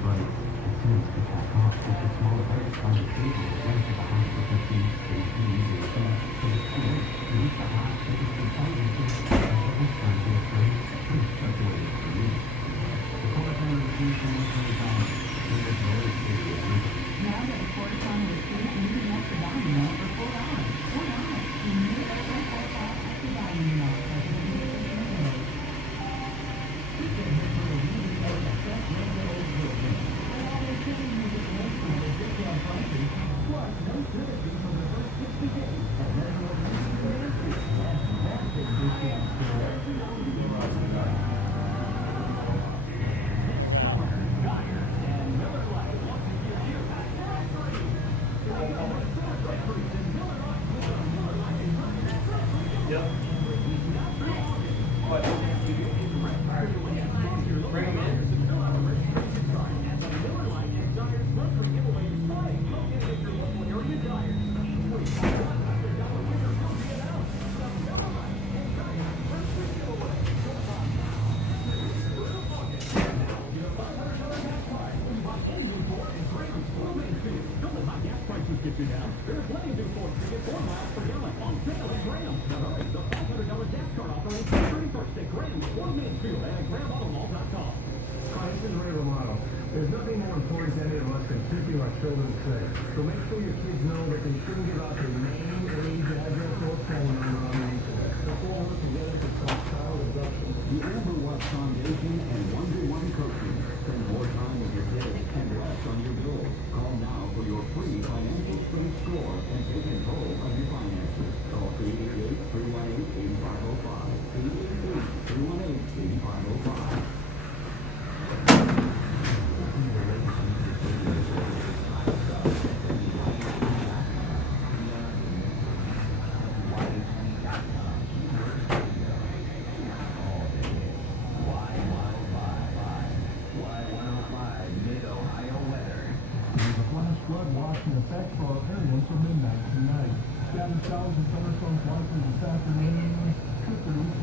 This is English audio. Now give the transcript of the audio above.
but as soon as the cat off, such a small bird on the table went to the hospital to stay easy. So the kid used the hospital to find him to his friend to a friend. That's the way it is for me. The quarter pound of the food for $120. There's no excuse. Now get a quarter pound of food and you can have the dining out for $4. $4. You need a $4 at the dining out. Get you down. There's plenty to for to get 4 miles per gallon on sale at Graham. Now hurry, the $500 gas card offer is 31st at Graham, 1 Mansfield, and at GrahamAutomall.com. Hi, this is Ray Romano. There's nothing more important to any of us than keeping our children safe. So make sure your kids know that they shouldn't give out their name, age, address, or phone number on the internet. Let's all work together to stop child abduction. The Amber Watch Foundation and One-to-One Coaching. Spend more time with your kids and less on your bills. Call now for your free financial strength score and take control of your finances. Call 888-318-8505. 888-318-8505. Flood watch in effect for our area until midnight tonight. Scattered showers and thunderstorms likely this afternoon. Could produce